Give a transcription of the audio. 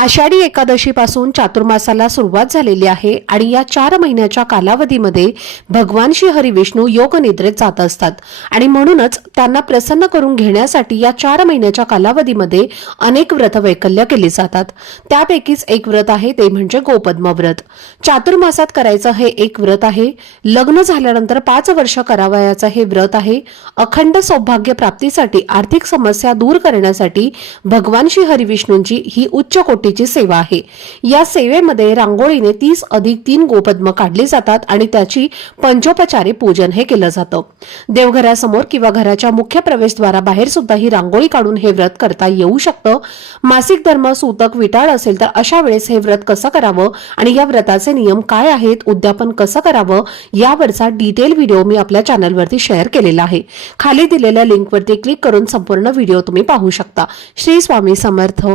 आषाढी एकादशीपासून चातुर्मासाला सुरुवात झालेली आहे आणि या चार महिन्याच्या कालावधीमध्ये भगवान श्री हरिविष्णू योग निद्रेत जात असतात. आणि म्हणूनच त्यांना प्रसन्न करून घेण्यासाठी या चार महिन्याच्या कालावधीमध्ये अनेक व्रत वैकल्य केली जातात. त्यापैकीच एक व्रत आहे ते म्हणजे गोपद्म व्रत. चातुर्मासात करायचं हे एक व्रत आहे. लग्न झाल्यानंतर पाच वर्ष करावयाचं हे व्रत आहे. अखंड सौभाग्य प्राप्तीसाठी आर्थिक समस्या दूर करण्यासाठी भगवान श्री हरिविष्णूंची ही उच्च कोटी कोटीची सेवा आहे. या सेवेमध्ये रांगोळीने तीस अधिक तीन गोपद्म काढली जातात आणि त्याची पंचोपचारी पूजन हे केलं जातं. देवघरासमोर किंवा घराच्या मुख्य प्रवेशद्वाराबाहेर सुद्धा ही रांगोळी काढून हे व्रत करता येऊ शकतं. मासिक धर्म सूतक विटाळ असेल तर अशा वेळेस हे व्रत कसं करावं आणि या व्रताचे नियम काय आहेत उद्यापन कसं करावं यावरचा डिटेल व्हिडिओ मी आपल्या चॅनलवरती शेअर केलेला आहे. खाली दिलेल्या लिंकवरती क्लिक करून संपूर्ण व्हिडिओ तुम्ही पाहू शकता. श्री स्वामी समर्थ.